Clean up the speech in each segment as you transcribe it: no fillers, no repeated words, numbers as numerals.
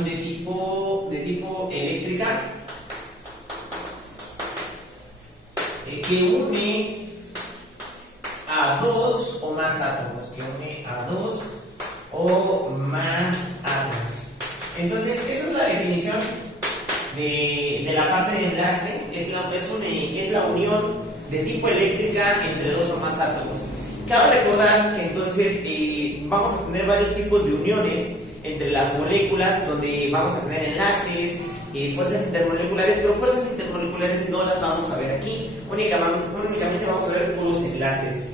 unión de tipo eléctrica que une a dos o más átomos, Entonces, esa es la definición de la parte de enlace, es la unión de tipo eléctrica entre dos o más átomos. Cabe recordar que entonces vamos a tener varios tipos de uniones entre las moléculas, donde vamos a tener enlaces, fuerzas intermoleculares, pero fuerzas intermoleculares no las vamos a ver aquí, únicamente vamos a ver puros enlaces.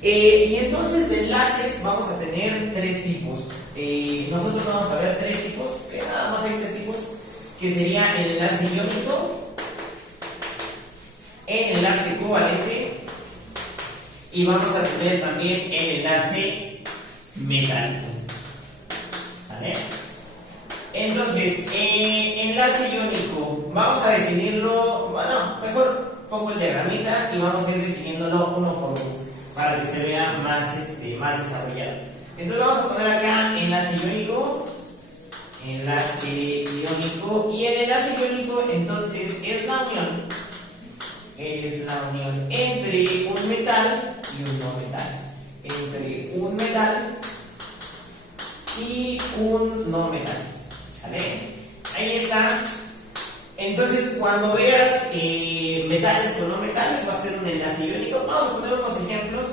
Y entonces de enlaces vamos a tener tres tipos. Nosotros vamos a ver tres tipos, que nada más hay tres tipos, que sería el enlace iónico, el enlace covalente y vamos a tener también el enlace metálico. ¿Sale? Entonces, enlace iónico, vamos a definirlo, bueno, mejor pongo el diagramita y vamos a ir definiéndolo uno por uno para que se vea más desarrollado. Entonces vamos a poner acá enlace iónico, y el enlace iónico entonces es la unión entre un metal y un no metal, entre un metal y un no metal. ¿Sale? Ahí está. Entonces, cuando veas metales con no metales, va a ser un enlace iónico. Vamos a poner unos ejemplos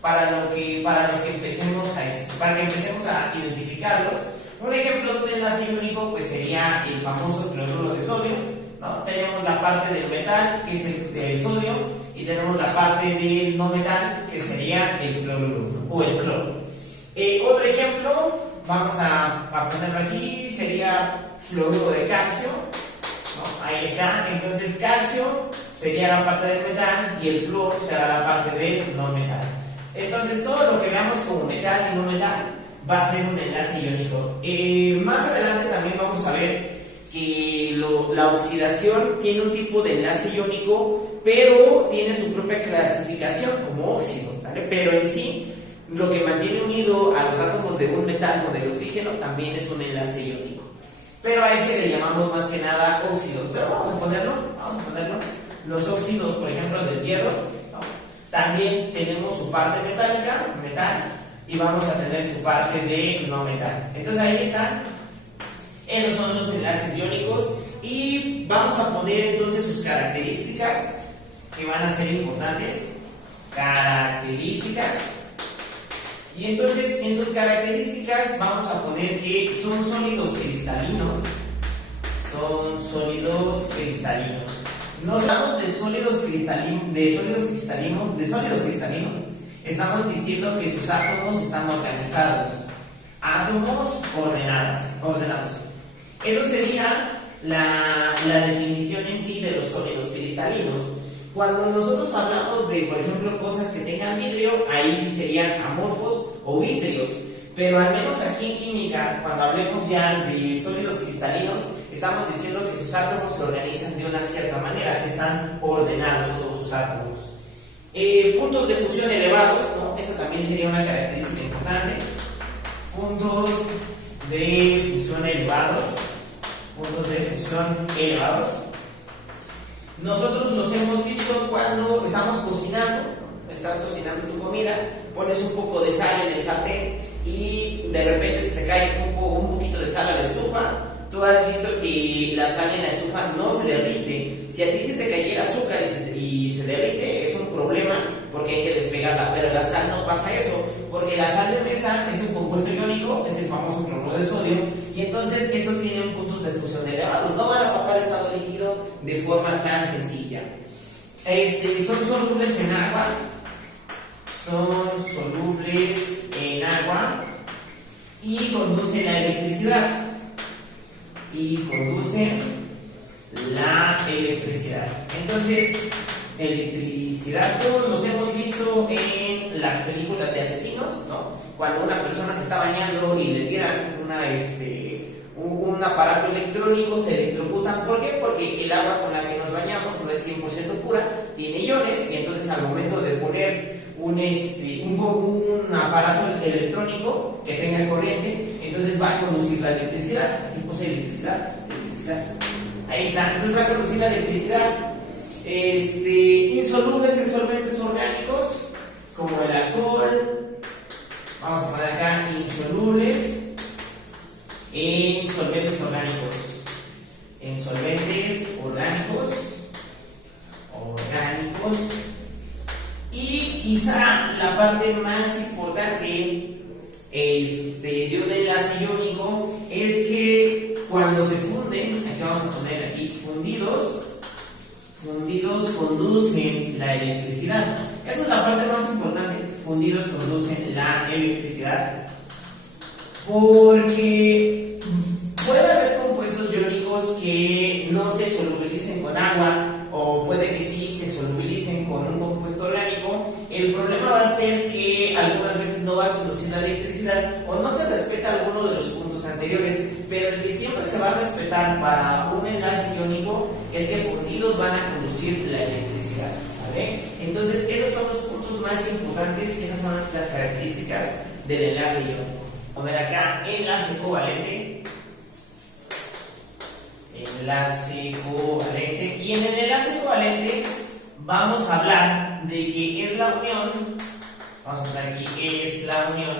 para los que empecemos a identificarlos. Un ejemplo de un enlace iónico pues sería el famoso cloruro de sodio, ¿no? Tenemos la parte del metal, que es el sodio, y tenemos la parte del no metal, que sería el cloruro o el cloro. Otro ejemplo, vamos a ponerlo aquí, sería fluoruro de calcio, ¿no? Ahí está. Entonces calcio sería la parte del metal y el flúor será la parte del no metal. Entonces todo lo que veamos como metal y no metal va a ser un enlace iónico. Más adelante también vamos a ver que la oxidación tiene un tipo de enlace iónico, pero tiene su propia clasificación como óxido, ¿vale? Pero en sí, lo que mantiene unido a los átomos de un metal con el oxígeno también es un enlace iónico. Pero a ese le llamamos más que nada óxidos. Pero vamos a ponerlo. Los óxidos, por ejemplo, del hierro, ¿no? También tenemos su parte metálica, metal, y vamos a tener su parte de no metal. Entonces ahí están. Esos son los enlaces iónicos y vamos a poner entonces sus características que van a ser importantes. Características. Y entonces en sus características vamos a poner que son sólidos cristalinos. Nos hablamos de sólidos cristalinos, estamos diciendo que sus átomos están organizados. Átomos ordenados. Eso sería la definición en sí de los sólidos cristalinos. Cuando nosotros hablamos de, por ejemplo, cosas que tengan vidrio, ahí sí serían amorfos o vidrios. Pero al menos aquí en química, cuando hablemos ya de sólidos cristalinos, estamos diciendo que sus átomos se organizan de una cierta manera, que están ordenados todos sus átomos. Puntos de fusión elevados, ¿no? Eso también sería una característica importante. Puntos de fusión elevados. Nosotros los hemos visto cuando estamos cocinando, estás cocinando tu comida, pones un poco de sal en el sartén y de repente se te cae un poquito de sal a la estufa. Tú has visto que la sal en la estufa no se derrite. Si a ti se te cayera azúcar y se derrite, es un problema porque hay que despegarla, pero la sal no pasa eso, porque la sal de mesa es un compuesto iónico, es el famoso cloruro de sodio, y entonces estos tienen puntos de fusión elevados, no van a pasar a estado líquido de forma tan sencilla. Son solubles en agua y conducen la electricidad. Entonces, electricidad, todos los hemos visto en las películas de asesinos, ¿no? Cuando una persona se está bañando y le tiran un aparato electrónico, se electrocutan. ¿Por qué? Porque el agua con la que nos bañamos no es 100% pura, tiene iones, y entonces al momento de poner un aparato electrónico que tenga corriente, entonces va a conducir la electricidad. Aquí puse electricidad. Ahí está, entonces va a conducir la electricidad. Insolubles en solventes orgánicos, como el alcohol. Vamos a poner acá insolubles en solventes orgánicos. En solventes orgánicos. Y quizá la parte más importante de un enlace iónico es que cuando se funden, aquí vamos a poner aquí fundidos conducen la electricidad. Esa es la parte más importante, fundidos conducen la electricidad, porque puede haber compuestos iónicos que no se solubilicen con agua, o puede que sí se solubilicen con un compuesto orgánico. El problema va a ser que algunas veces no va a conducir la electricidad o no se respeta alguno de los puntos anteriores, pero el que siempre se va a respetar para un enlace iónico es que fundidos van a conducir la electricidad, ¿sabe? Entonces esos son los puntos más importantes, esas son las características del enlace iónico. Vamos a ver acá, enlace covalente. Enlace covalente, y en el enlace covalente vamos a hablar de que es la unión, vamos a poner aquí que es la unión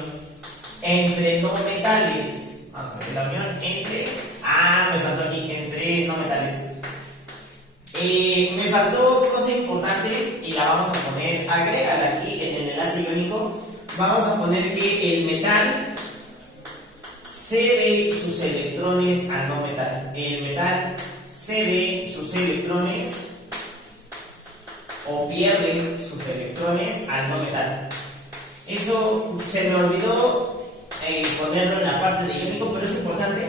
entre no metales. Vamos a poner la unión entre, me faltó aquí, entre no metales. Me faltó cosa importante y la vamos a poner, agrégala aquí en el enlace iónico. Vamos a poner que el metal cede sus electrones al no metal. El metal cede sus electrones o pierde sus electrones al no metal. Eso se me olvidó ponerlo en la parte de iónico, pero es importante.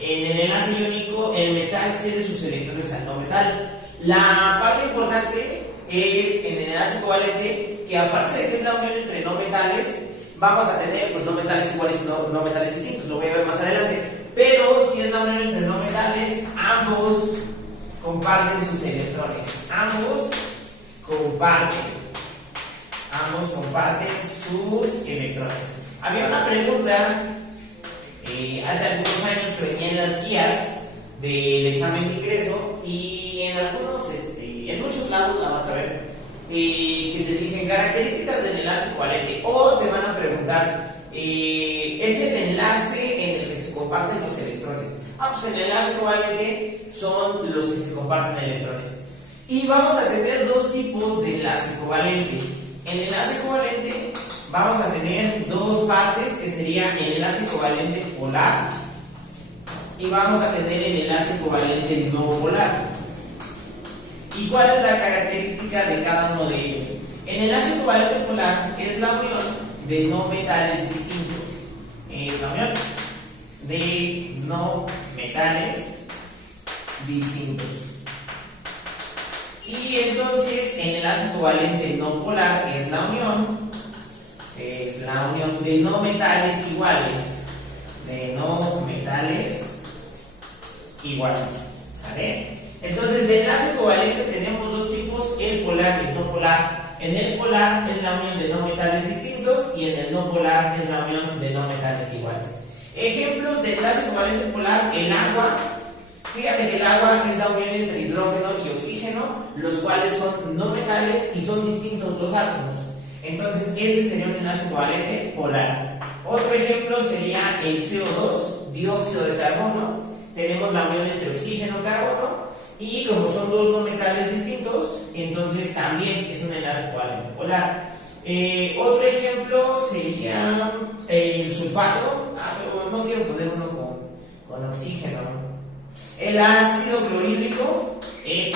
En el enlace iónico, el metal cede sus electrones al no metal. La parte importante es en el enlace covalente que, aparte de que es la unión entre no metales, vamos a tener pues no metales iguales y no metales distintos, lo voy a ver más adelante, pero si es la unión entre no metales, ambos comparten sus electrones, ambos comparten sus electrones. Había una pregunta hace algunos años que venía en las guías del examen de ingreso, y en algunos, en muchos lados la vas a ver, que te dicen características del enlace covalente, o te van a preguntar es el enlace en el que se comparten los electrones. Pues el enlace covalente son los que se comparten electrones, y vamos a tener dos tipos de enlace covalente. En el enlace covalente vamos a tener dos partes, que sería el enlace covalente polar y vamos a tener el enlace covalente no polar. ¿Y cuál es la característica de cada uno de ellos? En el enlace covalente polar es la unión de no metales distintos. La unión de no metales distintos. Y entonces en el enlace covalente no polar es la unión de no metales iguales. De no metales iguales. ¿Sale? Entonces, de enlace covalente tenemos dos tipos, el polar y el no polar. En el polar es la unión de no metales distintos, y en el no polar es la unión de no metales iguales. Ejemplos de enlace covalente polar: el agua. Fíjate que el agua es la unión entre hidrógeno y oxígeno, los cuales son no metales y son distintos los átomos. Entonces, este sería un enlace covalente polar. Otro ejemplo sería el CO2, dióxido de carbono. Tenemos la unión entre oxígeno y carbono, y como son dos no metales distintos, entonces también es un enlace covalente polar. Otro ejemplo sería el sulfato. Pero no quiero poner uno con oxígeno. El ácido clorhídrico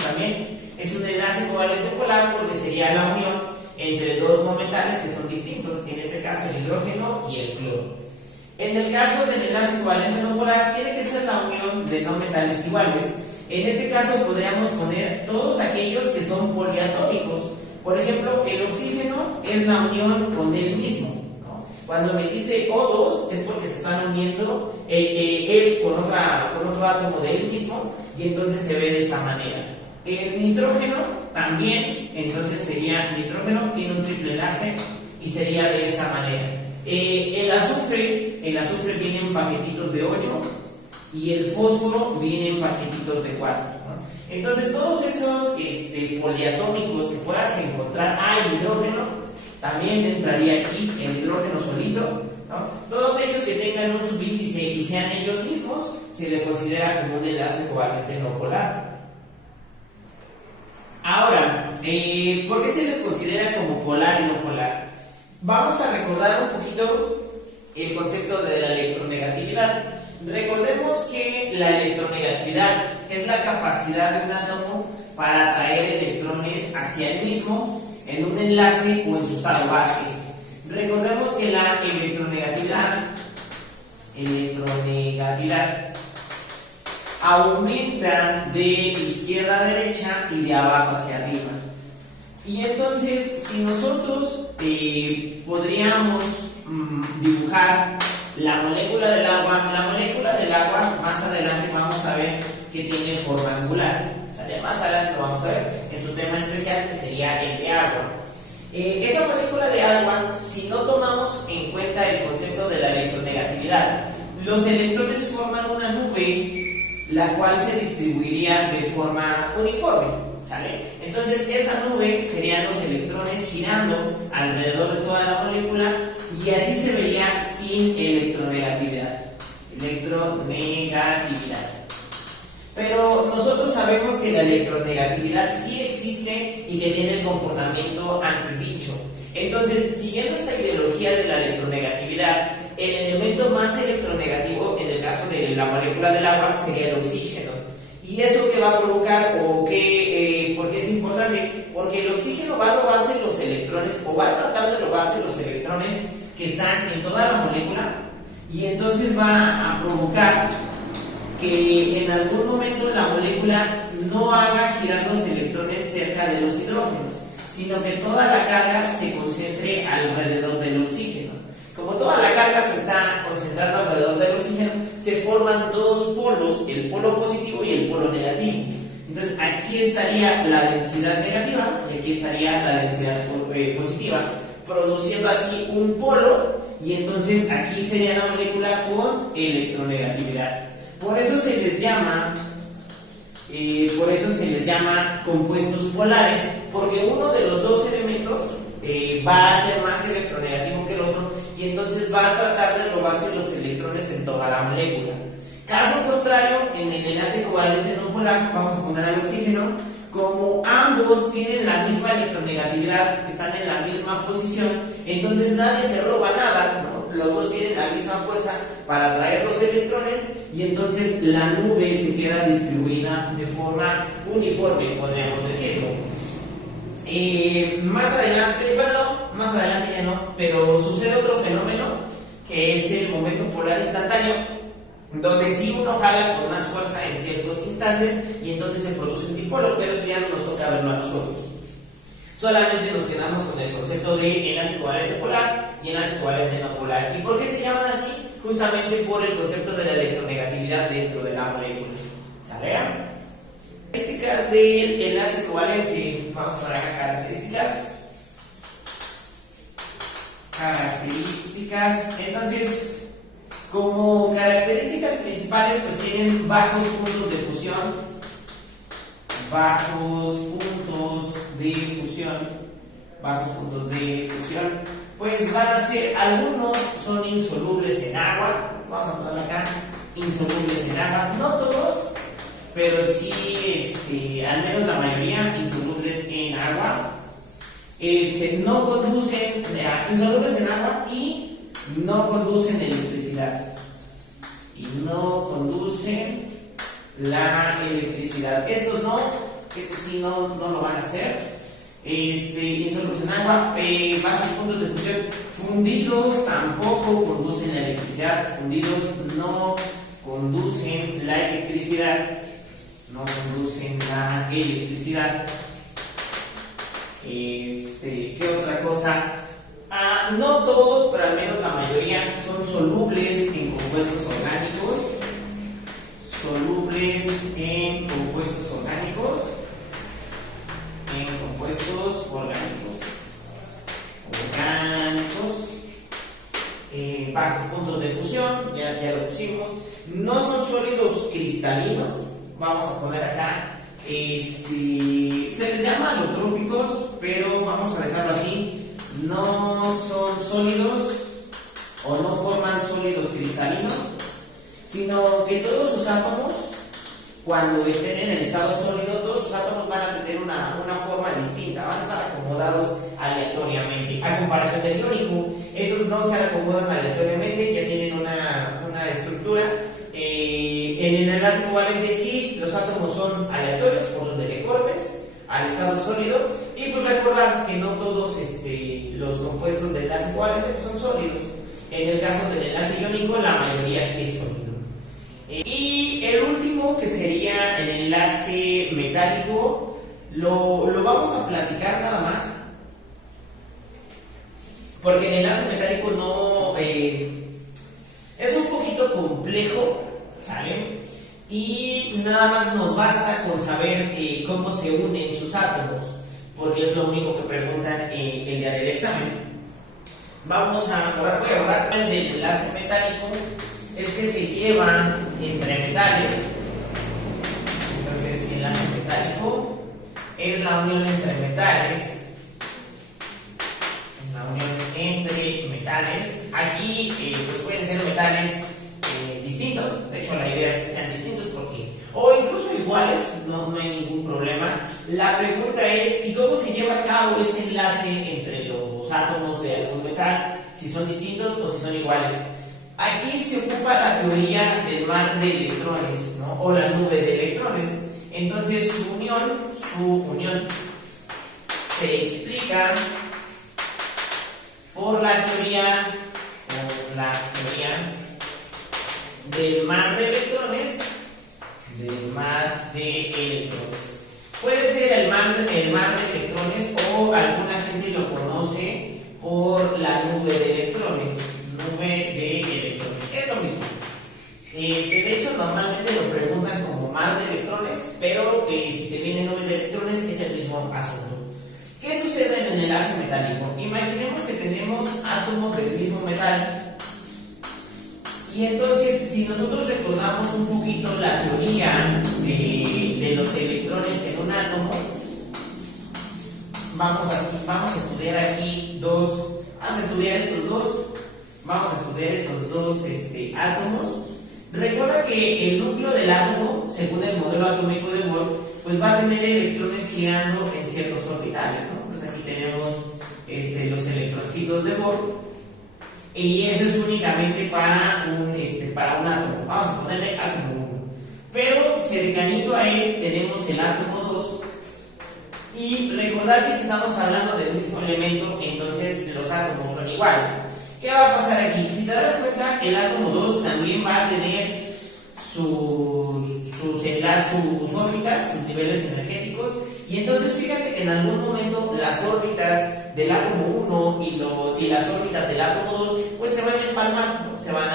también es un enlace covalente polar, porque sería la unión entre dos no metales que son distintos, en este caso el hidrógeno y el cloro. En el caso del enlace covalente no polar, tiene que ser la unión de no metales iguales. En este caso podríamos poner todos aquellos que son poliatómicos. Por ejemplo, el oxígeno es la unión con él mismo, ¿no? Cuando me dice O2 es porque se están uniendo él con otro átomo de él mismo, y entonces se ve de esta manera. El nitrógeno también, entonces sería nitrógeno, tiene un triple enlace y sería de esta manera. El azufre viene en paquetitos de 8 y el fósforo viene en paquetitos de 4, ¿no? Entonces todos esos poliatómicos que puedas encontrar, el hidrógeno también entraría aquí, el hidrógeno solito, ¿no? Todos ellos que tengan un subíndice y sean ellos mismos, se le considera como un enlace covalente no polar. Ahora, ¿por qué se les considera como polar y no polar? Vamos a recordar un poquito el concepto de la electronegatividad. Recordemos que la electronegatividad es la capacidad de un átomo para atraer electrones hacia él mismo en un enlace o en su estado base. Recordemos que la electronegatividad aumenta de izquierda a derecha y de abajo hacia arriba. Y entonces, si nosotros podríamos dibujar la molécula del agua, más adelante vamos a ver que tiene forma angular. Más adelante lo vamos a ver en su tema especial, que sería el de agua. Esa molécula de agua, si no tomamos en cuenta el concepto de la electronegatividad, los electrones forman una nube, la cual se distribuiría de forma uniforme, ¿sale? Entonces esa nube serían los electrones girando alrededor de toda la molécula y así se vería sin electronegatividad. Pero nosotros sabemos que la electronegatividad sí existe y que tiene el comportamiento antes dicho. Entonces, siguiendo esta ideología de la electronegatividad, el elemento más electronegativo en el caso de la molécula del agua sería el oxígeno. ¿Y eso qué va a provocar o por qué es importante? Porque el oxígeno va a robarse los electrones o va a tratar de robarse los electrones que están en toda la molécula y entonces va a provocar que en algún momento la molécula no haga girar los electrones cerca de los hidrógenos, sino que toda la carga se concentre alrededor del oxígeno. Como toda la carga se está concentrando alrededor del oxígeno, se forman dos polos, el polo positivo y el polo negativo. Entonces aquí estaría la densidad negativa y aquí estaría la densidad positiva, produciendo así un polo, y entonces aquí sería la molécula con electronegatividad. Por eso se les llama compuestos polares, porque uno de los dos elementos va a ser más electronegativo que el otro y entonces va a tratar de robarse los electrones en toda la molécula. Caso contrario, en el enlace covalente no polar, vamos a poner al oxígeno, como ambos tienen la misma electronegatividad, están en la misma posición, entonces nadie se roba nada, ¿no? Los dos tienen la misma fuerza para atraer los electrones y entonces la nube se queda distribuida de forma uniforme, podríamos decirlo. Más adelante ya no, pero sucede otro fenómeno que es el momento polar instantáneo, donde sí uno jala con más fuerza en ciertos instantes y entonces se produce un dipolo, pero eso ya no nos toca verlo a nosotros. Solamente nos quedamos con el concepto de enlace covalente polar y enlace covalente no polar. ¿Y por qué se llaman así? Justamente por el concepto de la electronegatividad dentro de la molécula. ¿Sale? Características del enlace covalente. Vamos a poner acá características. Entonces, como características principales, pues tienen bajos puntos de fusión. Pues van a ser, algunos son insolubles en agua. Vamos a poner acá, insolubles en agua. No todos, pero sí, al menos la mayoría, insolubles en agua. No conducen, insolubles en agua y no conducen electricidad. La electricidad. Estos sí no lo van a hacer. Insolubles en agua, bajos puntos de fusión. Fundidos tampoco conducen la electricidad. Fundidos no conducen la electricidad. ¿Qué otra cosa? No todos, pero al menos la mayoría son solubles en compuestos orgánicos. no son sólidos cristalinos, vamos a poner acá, se les llama alotrópicos, pero vamos a dejarlo así, no son sólidos o no forman sólidos cristalinos, sino que todos sus átomos, cuando estén en el estado sólido, todos sus átomos van a tener una forma distinta, van a estar acomodados aleatoriamente. A comparación del iónico, esos no se acomodan aleatoriamente, ya tienen una estructura. En el enlace covalente sí, los átomos son aleatorios, por donde le cortes al estado sólido. Y pues recordar que no todos los compuestos del enlace covalente pues son sólidos. En el caso del enlace iónico, la mayoría sí es sólido. Y el último, que sería el enlace metálico, lo vamos a platicar nada más, porque el enlace metálico no es un poquito complejo, ¿sale? Y nada más nos basta con saber cómo se unen sus átomos, porque es lo único que preguntan el día del examen. Voy a hablar del enlace metálico. Es que se lleva entre metales. Entonces, el enlace metálico es la unión entre metales. La unión entre metales. Aquí pues pueden ser metales distintos. De hecho, la idea es que sean distintos o incluso iguales, no hay ningún problema. La pregunta es, ¿y cómo se lleva a cabo ese enlace entre los átomos de algún metal? Si son distintos o si son iguales. Aquí se ocupa la teoría del mar de electrones, ¿no? O la nube de electrones. Entonces su unión se explica por la teoría del mar de electrones. Puede ser el mar de electrones, o alguna gente lo conoce por la nube de electrones. Es lo mismo. De hecho, normalmente lo preguntan como mar de electrones, pero si te viene nube de electrones es el mismo asunto. ¿Qué sucede en el enlace metálico? Imaginemos que tenemos átomos del mismo metal. Y entonces, si nosotros recordamos un poquito la teoría de los electrones en un átomo, vamos a estudiar aquí vamos a estudiar estos dos átomos. Recuerda que el núcleo del átomo, según el modelo atómico de Bohr, pues va a tener electrones girando en ciertos orbitales, ¿no? Pues aquí tenemos los electroncitos de Bohr, y eso es únicamente para un átomo. Vamos a ponerle átomo 1. Pero cercanito a él tenemos el átomo 2. Y recordar que si estamos hablando del mismo elemento, entonces los átomos son iguales. ¿Qué va a pasar aquí? Si te das cuenta, el átomo 2 también va a tener sus órbitas, sus niveles energéticos, y entonces fíjate que en algún momento las órbitas del átomo 1 y las órbitas del átomo 2 pues se van a empalmar, ¿no? se van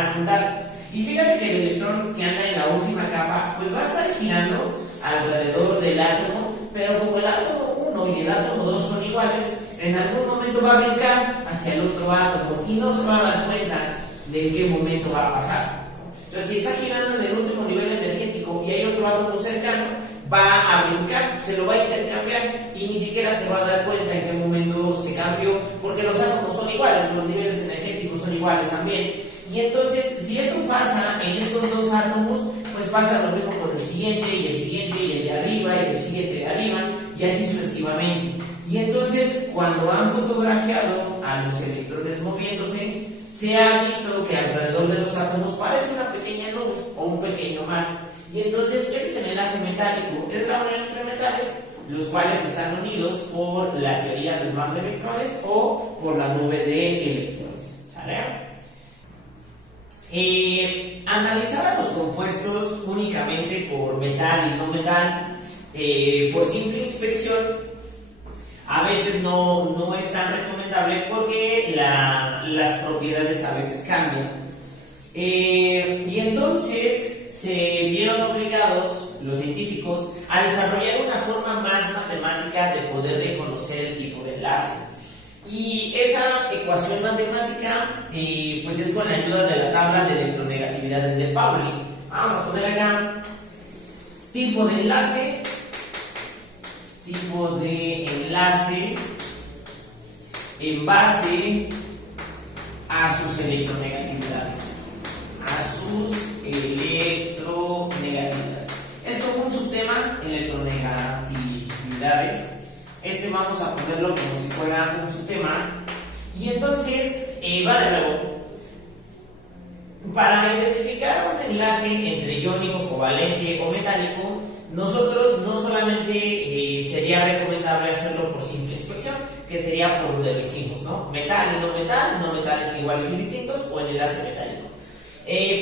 a juntar, y fíjate que el electrón que anda en la última capa pues va a estar girando alrededor del átomo, pero como el átomo 1 y el átomo 2 son iguales, en algún momento va a brincar hacia el otro átomo y no se va a dar cuenta de en qué momento va a pasar. Entonces, si está girando en el último nivel energético y hay otro átomo cercano, va a brincar, se lo va a intercambiar y ni siquiera se va a dar cuenta en qué momento se cambió, porque los átomos son iguales, los niveles energéticos son iguales también. Y entonces, si eso pasa en estos dos átomos, pues pasa lo mismo con el siguiente y el siguiente y el de arriba y el siguiente de arriba, y así sucesivamente. Y entonces, cuando han fotografiado a los electrones moviéndose, se ha visto que alrededor de los átomos parece una pequeña nube o un pequeño mar. Y entonces, ese es el enlace metálico, es la unión entre metales, los cuales están unidos por la teoría del mar de electrones o por la nube de electrones. ¿Sale? Analizar a los compuestos únicamente por metal y no metal, por simple inspección, a veces no es tan recomendable porque las propiedades a veces cambian. Y entonces se vieron obligados los científicos a desarrollar una forma más matemática de poder reconocer el tipo de enlace. Y esa ecuación matemática pues es con la ayuda de la tabla de electronegatividades de Pauli. Vamos a poner acá tipo de enlace en base a sus electronegatividades. Es como un subtema, electronegatividades. Vamos a ponerlo como si fuera un subtema. Y entonces va de nuevo. Para identificar un enlace entre iónico, covalente o metálico, nosotros no solamente sería recomendable hacerlo por simple inspección, que sería por donde lo hicimos, ¿no? Metal y no metales iguales y distintos, o el enlace metálico.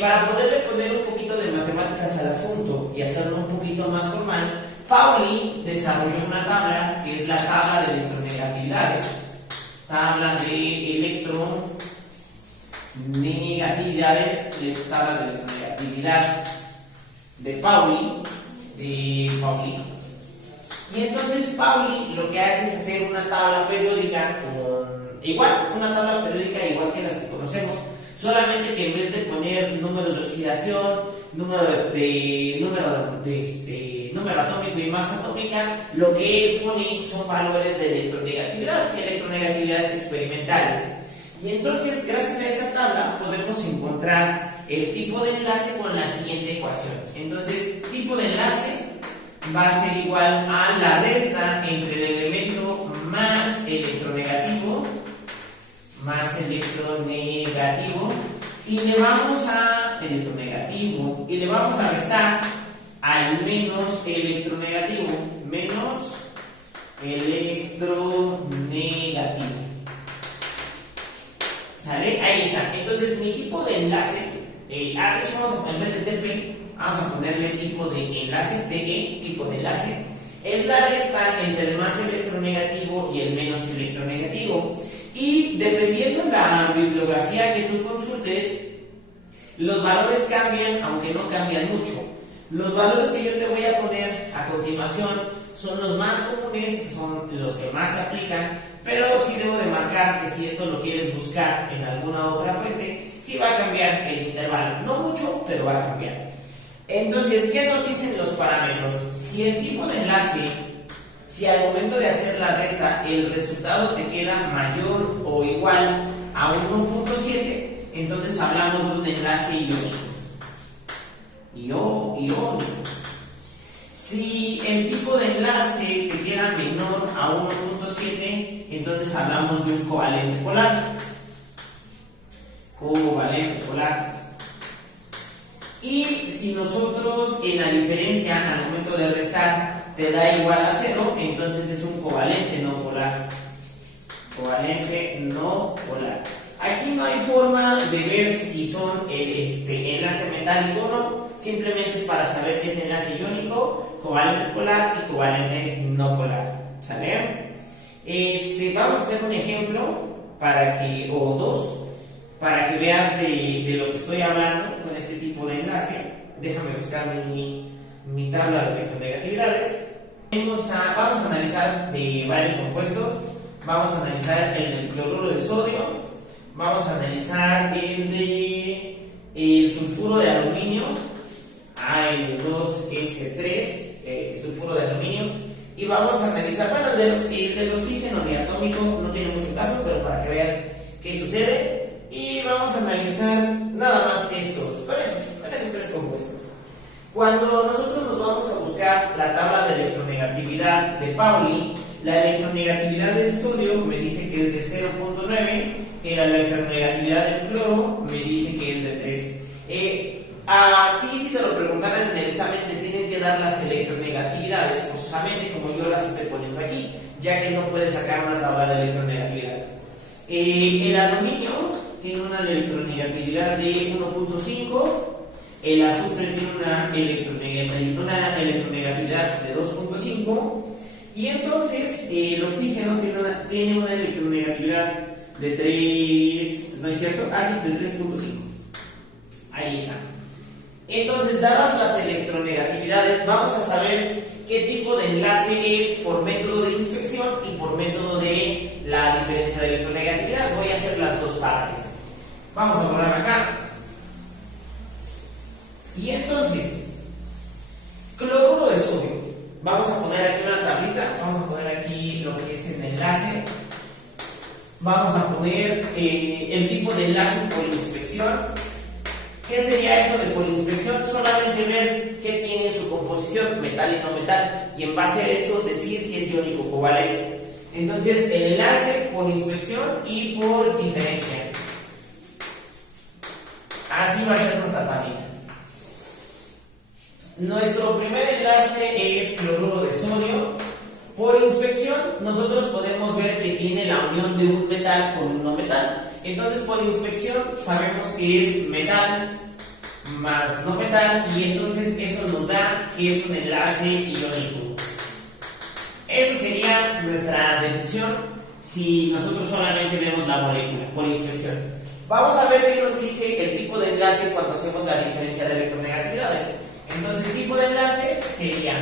Para poderle poner un poquito de matemáticas al asunto y hacerlo un poquito más formal, Pauli desarrolló una tabla que es la tabla de electronegatividades. Tabla de electronegatividad de Pauli. Y entonces Pauli lo que hace es hacer una tabla periódica igual que las que conocemos, solamente que en vez de poner números de oxidación, número atómico y masa atómica, lo que él pone son valores de electronegatividades experimentales. Y entonces, gracias a esa tabla, podemos encontrar el tipo de enlace con la siguiente ecuación. Entonces, tipo de enlace va a ser igual a la resta entre el elemento más electronegativo, y le vamos a restar al menos electronegativo. ¿Sale? Ahí está. Entonces mi tipo de enlace, de hecho en vez de TP, vamos a ponerle tipo de enlace, TE, tipo de enlace, es la resta entre el más electronegativo y el menos electronegativo. Y dependiendo la bibliografía que tú consultes, los valores cambian, aunque no cambian mucho. Los valores que yo te voy a poner a continuación son los más comunes, son los que más se aplican, pero sí debo de marcar que si esto lo quieres buscar en alguna otra fuente, sí va a cambiar el intervalo. No mucho, pero va a cambiar. Entonces, ¿qué nos dicen los parámetros? Si el tipo de enlace, si al momento de hacer la resta el resultado te queda mayor o igual a 1.7, entonces hablamos de un enlace iónico. Si el tipo de enlace te queda menor a 1.7, entonces hablamos de un covalente polar. Y si nosotros en la diferencia al momento de restar te da igual a 0, entonces es un covalente no polar. Aquí no hay forma de ver si son enlace metálico o no, simplemente es para saber si es enlace iónico, covalente polar y covalente no polar. ¿Sale? Vamos a hacer un ejemplo o dos para que veas de lo que estoy hablando con este tipo de enlace. Déjame buscar mi tabla de electronegatividades. Vamos a analizar de varios compuestos. Vamos a analizar el del cloruro de sodio. Vamos a analizar el sulfuro de aluminio, Al2S3, sulfuro de aluminio. Y vamos a analizar, el del oxígeno diatómico no tiene mucho caso, pero para que veas qué sucede. Y vamos a analizar nada más con esos tres compuestos. Cuando nosotros nos vamos a buscar la tabla de electronegatividad de Pauli, la electronegatividad del sodio me dice que es de 0.9 y la electronegatividad del cloro me dice que es de 3. A ti, si te lo preguntaran en el examen, te tienen que dar las electronegatividades forzosamente, como yo las estoy poniendo aquí, ya que no puedes sacar una tabla de electronegatividad. El aluminio tiene una electronegatividad de 1.5, el azufre tiene una electronegatividad de 2.5, y entonces el oxígeno tiene una electronegatividad de 3, ¿no es cierto? Sí, de 3.5. Ahí está. Entonces, dadas las electronegatividades, vamos a saber qué tipo de enlace es por método de inspección y por método de la diferencia de electronegatividad. Voy a hacer las dos partes. Vamos a borrar acá. Y entonces, cloruro de sodio. Vamos a poner aquí una tablita. Vamos a poner aquí lo que es el enlace. Vamos a poner el tipo de enlace por inspección. ¿Qué sería eso de por inspección? Solamente ver qué tiene en su composición, metal y no metal, y en base a eso decir si es iónico o covalente. Entonces, el enlace por inspección y por diferencia. Así va a ser nuestra tablita. Nuestro primer enlace es cloruro de sodio. Por inspección, nosotros podemos ver que tiene la unión de un metal con un no metal. Entonces, por inspección, sabemos que es metal más no metal, y entonces eso nos da que es un enlace iónico. Esa sería nuestra deducción si nosotros solamente vemos la molécula por inspección. Vamos a ver qué nos dice el tipo de enlace cuando hacemos la diferencia de electronegatividades. Entonces, tipo de enlace sería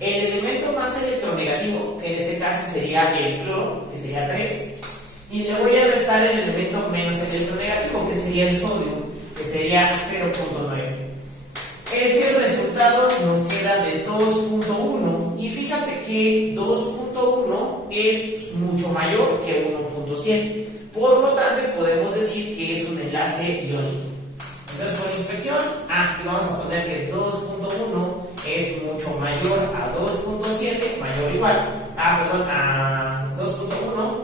el elemento más electronegativo, que en este caso sería el cloro, que sería 3, y le voy a restar el elemento menos electronegativo, que sería el sodio, que sería 0.9. Ese resultado nos queda de 2.1, y fíjate que 2.1 es mucho mayor que 1.7, por lo tanto podemos decir que es un enlace iónico. Entonces, por inspección, aquí vamos a poner que 2.1 es mucho mayor a 2.7, mayor o igual, a 2.1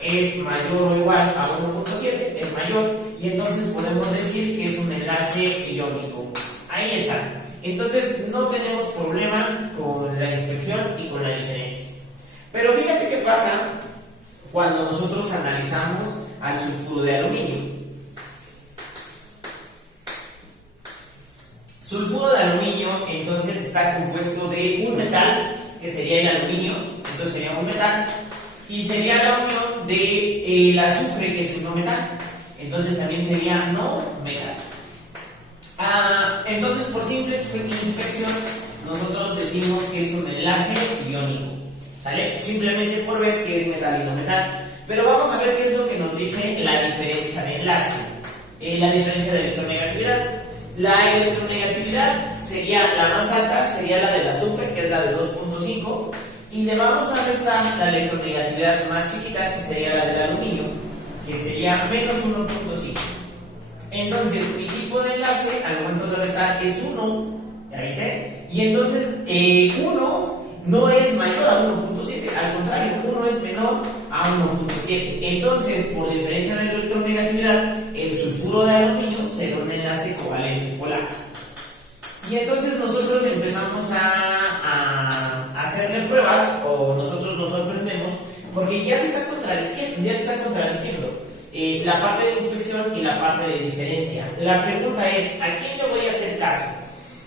es mayor o igual a 1.7, es mayor, y entonces podemos decir que es un enlace iónico. Ahí está. Entonces, no tenemos problema con la inspección y con la diferencia. Pero fíjate qué pasa cuando nosotros analizamos al sulfuro de aluminio. Sulfuro de aluminio, entonces, está compuesto de un metal, que sería el aluminio, entonces sería un metal, y sería la unión de el azufre, que es un no metal, entonces también sería no metal. Entonces, por simple inspección, nosotros decimos que es un enlace iónico, ¿sale? Simplemente por ver que es metal y no metal. Pero vamos a ver qué es lo que nos dice la diferencia de enlace, la diferencia de electronegatividad. La electronegatividad sería la más alta, sería la del azufre, que es la de 2.5, y le vamos a restar la electronegatividad más chiquita, que sería la del aluminio, que sería menos 1.5. Entonces, mi tipo de enlace al momento de restar es 1, ¿ya viste? Y entonces 1 no es mayor a 1.7, al contrario, 1 es menor a 1.7. Entonces, por diferencia de electronegatividad, el sulfuro de aluminio será un enlace covalente polar. Y entonces nosotros empezamos a hacerle pruebas, o nosotros nos sorprendemos, porque ya se está contradiciendo. La parte de inspección y la parte de diferencia. La pregunta es, ¿a quién le voy a hacer caso?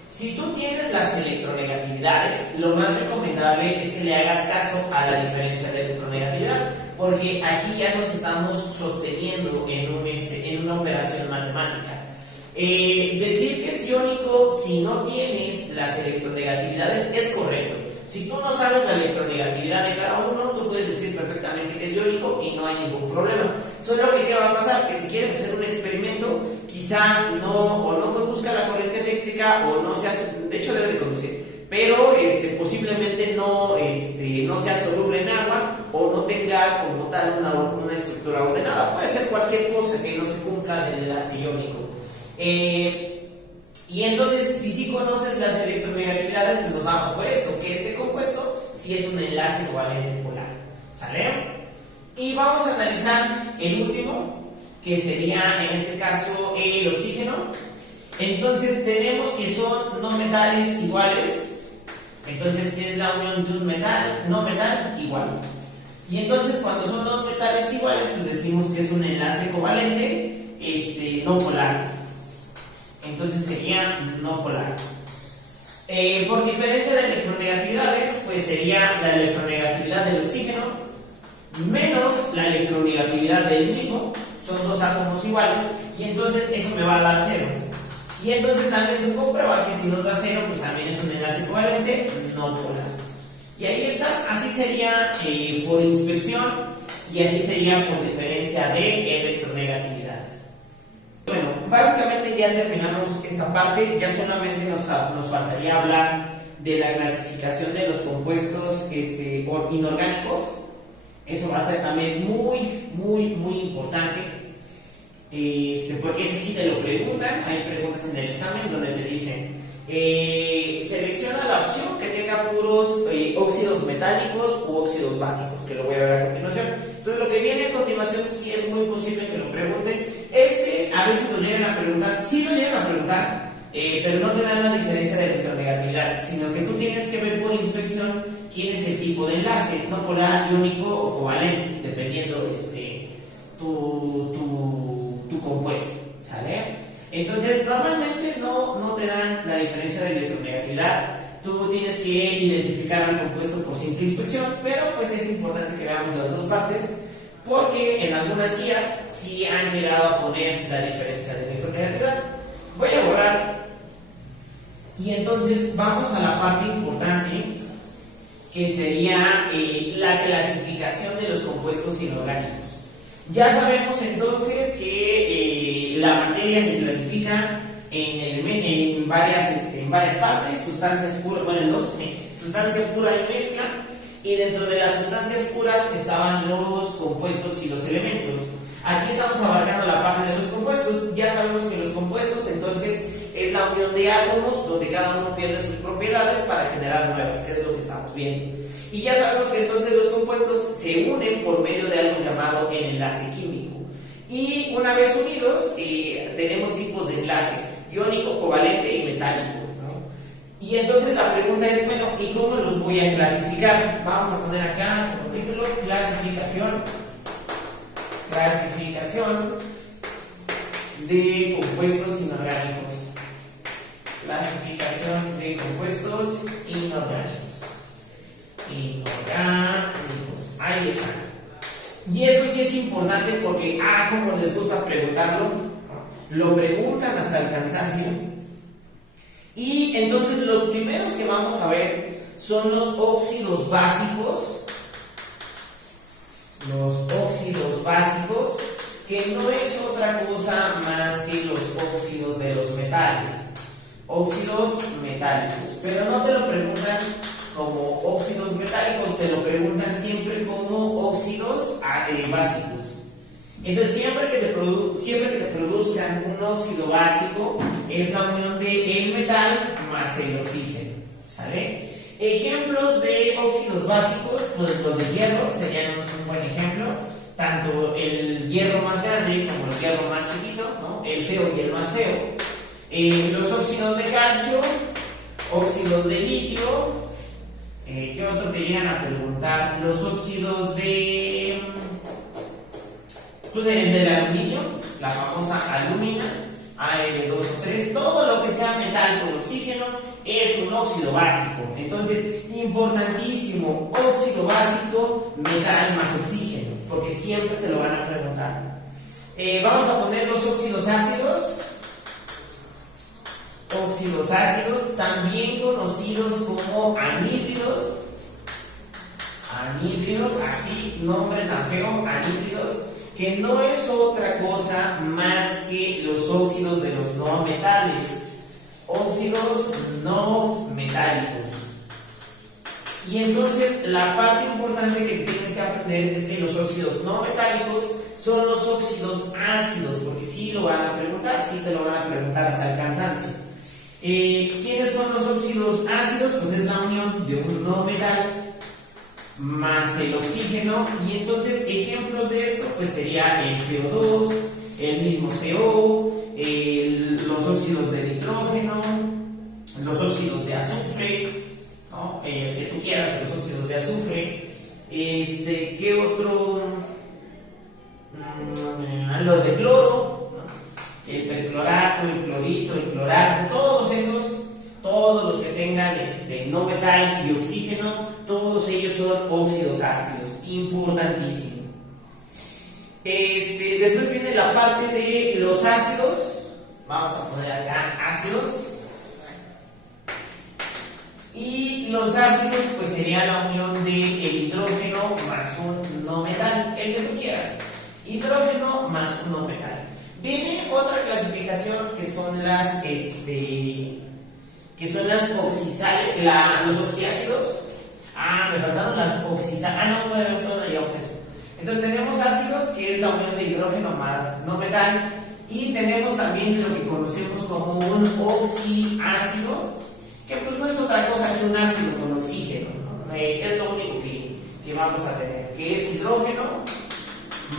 Si tú tienes las electronegatividades, lo más recomendable es que le hagas caso a la diferencia de electronegatividad, porque aquí ya nos estamos sosteniendo en una operación matemática. Decir que es iónico si no tienes las electronegatividades es correcto. Si tú no sabes la electronegatividad de cada uno, tú puedes decir perfectamente que es iónico y no hay ningún problema. Solo que ¿qué va a pasar? Que si quieres hacer un experimento, quizá no conduzca la corriente eléctrica, o no sea, de hecho debe de conducir, pero posiblemente no sea soluble en agua, o no tenga como tal una estructura ordenada. Puede ser cualquier cosa que no se cumpla del enlace iónico. Y entonces, si sí conoces las electronegatividades, pues nos vamos por esto, que este compuesto sí es un enlace covalente polar, ¿sale? Y vamos a analizar el último, que sería en este caso el oxígeno. Entonces tenemos que son no metales iguales, entonces es la unión de un metal, no metal igual. Y entonces cuando son dos metales iguales, pues decimos que es un enlace covalente no polar. Entonces sería no polar. Por diferencia de electronegatividades, pues sería la electronegatividad del oxígeno menos la electronegatividad del mismo, son dos átomos iguales, y entonces eso me va a dar 0. Y entonces también se comprueba que si nos da 0, pues también es un enlace covalente no polar. Y ahí está, así sería por inspección y así sería por diferencia de electronegatividades. Bueno, básicamente ya terminamos esta parte, ya solamente nos faltaría hablar de la clasificación de los compuestos inorgánicos. Eso va a ser también muy importante, porque ese sí te lo preguntan. Hay preguntas en el examen donde te dicen selecciona la opción que tenga puros óxidos metálicos u óxidos básicos, que lo voy a ver a continuación. Entonces lo que viene a continuación sí es muy posible que lo pregunten. A veces lo llegan a preguntar, sí lo llegan a preguntar, pero no te dan la diferencia de electronegatividad, sino que tú tienes que ver por inspección quién es el tipo de enlace, no polar, iónico o covalente, dependiendo tu compuesto, ¿sale? Entonces normalmente no te dan la diferencia de electronegatividad. Tú tienes que identificar al compuesto por simple inspección, pero pues es importante que veamos las dos partes, porque en algunas guías sí han llegado a poner la diferencia de electronegatividad. Voy a borrar y entonces vamos a la parte importante, que sería la clasificación de los compuestos inorgánicos. Ya sabemos entonces que la materia se clasifica en varias partes: sustancias puras, bueno, en dos, sustancia pura y mezcla, y dentro de las sustancias puras estaban los compuestos y los elementos. Aquí estamos abarcando la parte de los compuestos. Ya sabemos que los compuestos entonces es la unión de átomos donde cada uno pierde sus propiedades para generar nuevas, que es lo que estamos viendo. Y ya sabemos que entonces los compuestos se unen por medio de algo llamado el enlace químico. Y una vez unidos, tenemos tipos de enlace: iónico, covalente y metálico, ¿no? Y entonces la pregunta es, bueno, ¿y cómo los voy a clasificar? Vamos a poner acá como título clasificación de compuestos inorgánicos. Clasificación de compuestos inorgánicos. Ahí está. Y esto sí es importante porque, como les gusta preguntarlo, lo preguntan hasta el cansancio. Y entonces los primeros que vamos a ver son los óxidos básicos. Los óxidos básicos, que no es otra cosa más que los óxidos de los metales. Óxidos metálicos. Pero no te lo preguntan como óxidos metálicos, te lo preguntan siempre como óxidos básicos. Entonces siempre que te produzcan un óxido básico, es la unión del metal más el oxígeno, ¿sale? Ejemplos de óxidos básicos, pues los de hierro serían un buen ejemplo. Tanto el hierro más grande como el hierro más chiquito, ¿no? El feo y el más feo. Los óxidos de calcio, óxidos de litio. ¿Qué otro te llegan a preguntar? Los óxidos del aluminio, la famosa alúmina, Al2O3, todo lo que sea metal con oxígeno es un óxido básico. Entonces, importantísimo: óxido básico, metal más oxígeno, porque siempre te lo van a preguntar. Vamos a poner los óxidos ácidos. Óxidos ácidos, también conocidos como anhídridos. Anhídridos, así, nombre tan feo, anhídridos, que no es otra cosa más que los óxidos de los no metales. Óxidos no metálicos. Y entonces la parte importante que tienes que aprender es que los óxidos no metálicos son los óxidos ácidos, porque sí lo van a preguntar, sí te lo van a preguntar hasta el cansancio. ¿Quiénes son los óxidos ácidos? Pues es la unión de un no metal más el oxígeno. Y entonces ejemplos de esto pues sería el CO2, el mismo CO, los óxidos de nitrógeno, los óxidos de azufre, ¿no? El que tú quieras, los óxidos de azufre. ¿Qué otro? Los de cloro, ¿no? El perclorato, el clorito, el clorato, todos los que tengan no metal y oxígeno, todos ellos son óxidos ácidos, importantísimo. Después viene la parte de los ácidos. Vamos a poner acá ácidos. Y los ácidos, pues sería la unión del hidrógeno más un no metal, el que tú quieras. Hidrógeno más un no metal. Viene otra clasificación que son las los oxiácidos. Me faltaron las oxisales. No, todavía no llegamos a eso. Entonces tenemos ácidos, que es la unión de hidrógeno más no metal, y tenemos también lo que conocemos como un oxiácido, que pues no es otra cosa que un ácido con oxígeno, ¿no? Es lo único que vamos a tener, que es hidrógeno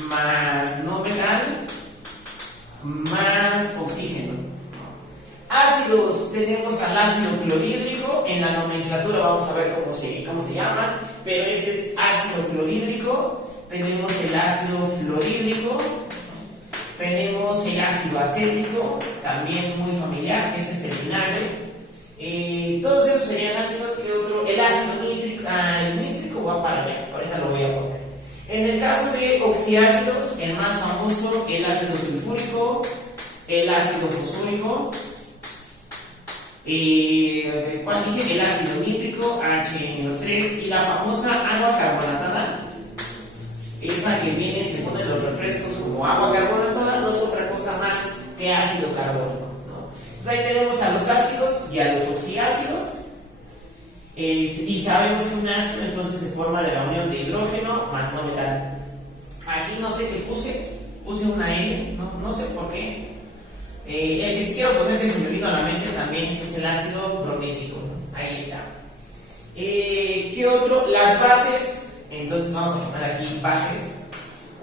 más no metal más oxígeno. Ácidos, tenemos al ácido clorhídrico, en la nomenclatura vamos a ver cómo se llama, pero este es ácido clorhídrico. Tenemos el ácido fluorhídrico, tenemos el ácido acético, también muy familiar, que este es el vinagre. Todos esos serían ácidos. Que otro, el ácido nítrico, el nítrico va para allá, ahorita lo voy a poner. En el caso de oxiácidos, el más famoso, el ácido sulfúrico, el ácido fosfórico, ¿cuál dije? El ácido nítrico, HNO3, y la famosa agua carbonatada, esa que viene según en los refrescos como agua carbonatada, no es otra cosa más que ácido carbónico, ¿no? Entonces ahí tenemos a los ácidos y a los oxiácidos. Y sabemos que un ácido entonces se forma de la unión de hidrógeno más no metal. Aquí no sé qué puse una N, no sé por qué. El que sí quiero poner, que se me vino a la mente también, es el ácido brométrico, ¿no? Ahí está. ¿Qué otro? Las bases. Entonces vamos a poner aquí bases.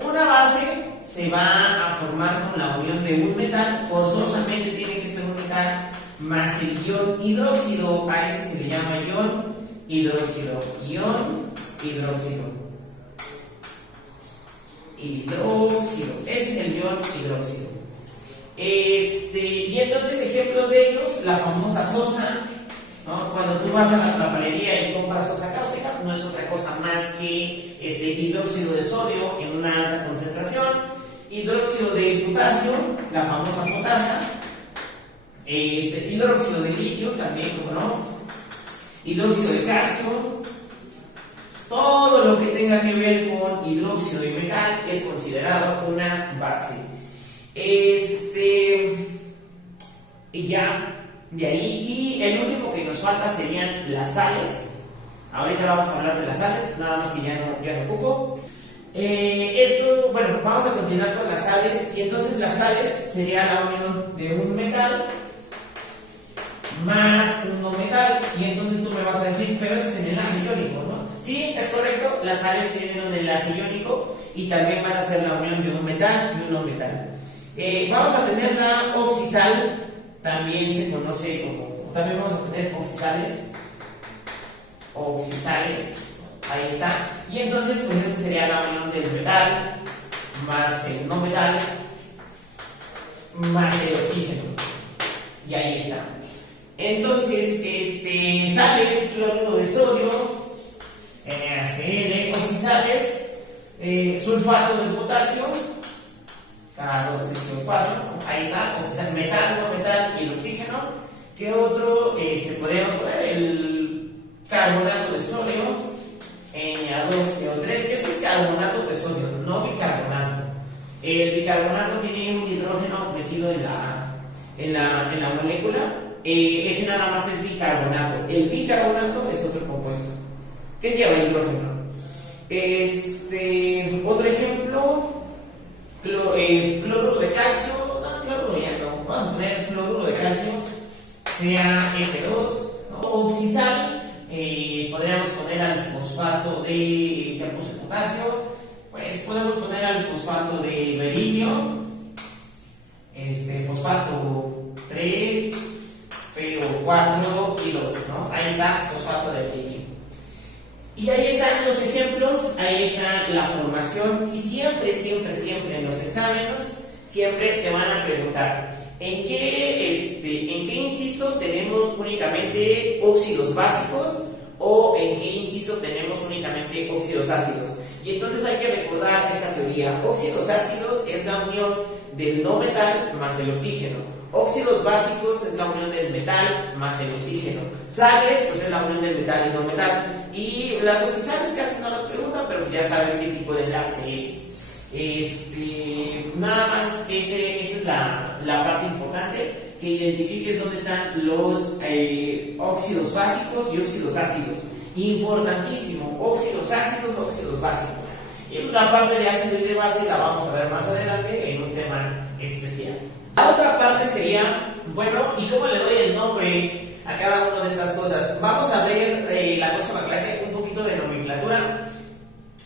Una base se va a formar con la unión de un metal, forzosamente tiene que ser un metal, más el ion hidróxido. A ese se le llama ion hidróxido. Ion hidróxido. Ese es el ion hidróxido. Y entonces ejemplos de ellos, la famosa sosa, ¿no? Cuando tú vas a la trapalería y compras sosa cáustica, no es otra cosa más que hidróxido de sodio en una alta concentración, hidróxido de potasio, la famosa potasa, hidróxido de litio también, como no, hidróxido de calcio. Todo lo que tenga que ver con hidróxido y metal es considerado una base. Y ya de ahí, y el último que nos falta serían las sales. Ahorita vamos a hablar de las sales, nada más que ya no ocupo. Bueno, vamos a continuar con las sales, y entonces las sales sería la unión de un metal más un no metal, y entonces tú me vas a decir, pero eso es el enlace iónico, ¿no? Sí, es correcto, las sales tienen un enlace iónico y también van a ser la unión de un metal y un no metal. Vamos a tener la oxisal, también se conoce como, también vamos a tener oxisales, ahí está, y entonces pues esa sería la unión del metal más el no metal más el oxígeno, y ahí está. Entonces, sales, cloruro de sodio, NaCl, oxisales, sulfato de potasio, K2SO4, ahí está, oxisal, metal, no metal y el oxígeno. ¿Qué otro? Podríamos poner el carbonato de sodio, Na2CO3, este es carbonato de sodio, no bicarbonato. El bicarbonato tiene un hidrógeno metido en la molécula. Ese nada más es bicarbonato. El bicarbonato es otro compuesto que lleva hidrógeno. Otro ejemplo, cloruro de calcio. No, cloruro ya no. Vamos a poner fluoruro de calcio, CaF2, ¿no? Oxisal, podríamos poner al fosfato de, ya puse potasio, pues podemos poner al fosfato de berilio, fosfato 3, pero 4 y 2, ¿no? Ahí está fosfato de berilio. Y ahí están los ejemplos, ahí está la formación, y siempre en los exámenes, siempre te van a preguntar ¿en qué inciso tenemos únicamente óxidos básicos o en qué inciso tenemos únicamente óxidos ácidos? Y entonces hay que recordar esa teoría. Óxidos ácidos es la unión del no metal más el oxígeno. Óxidos básicos es la unión del metal más el oxígeno. Sales, pues es la unión del metal y no metal. Y las oxisales casi no las preguntan, pero ya sabes qué tipo de enlace es. Nada más, esa es la parte importante, que identifiques dónde están los óxidos básicos y óxidos ácidos. Importantísimo, óxidos ácidos, óxidos básicos. Y la parte de ácido y de base la vamos a ver más adelante en un tema especial. La otra parte sería, bueno, ¿y cómo le doy el nombre a cada una de estas cosas? Vamos a ver la próxima clase un poquito de nomenclatura.